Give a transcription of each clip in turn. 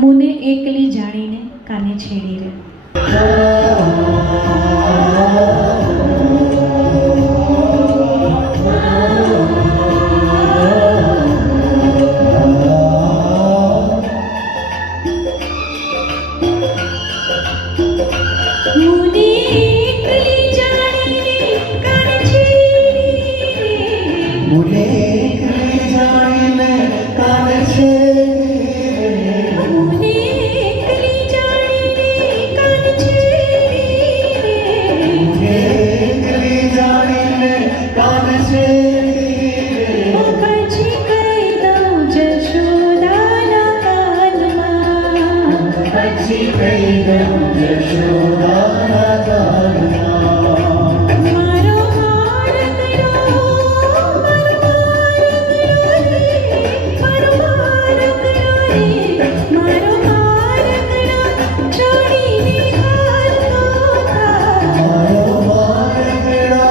મુને એકલી જાણીને કાને છેડી રે. મુને એકલી જાણીને કાને છેડી રે. મુને એકલી જાણીને કાને છેડી રે. મુને એકલી જાણીને કાને છેડી રે. મુને એકલી જાણીને કાને છેડી રે. પછી કહી દઉં જશોદાના કાનમાં. પછી કહી દઉં જશોદાના કાનમાં. મારો મારગડો, મારો મારગડો રે, મારો મારગડો રે, મારો મારગડો છોડીને હાલતો થા. મારો મારગડો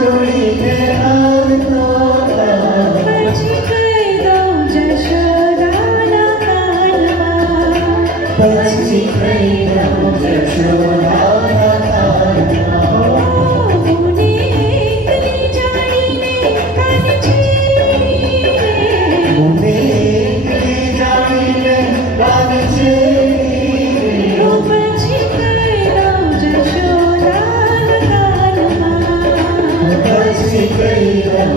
છોડીને હાલતો થા. પછી કહી દઉં જશોદાના કાનમાં. પછી કહી દઉં જશોદાના કાનમાં. મુને એકલી જાણીને કાને છેડી રે. મુને એકલી જાણીને કાને છેડી રે. પછી કહી દઉં જશોદાના કાનમાં. પછી કહી દઉં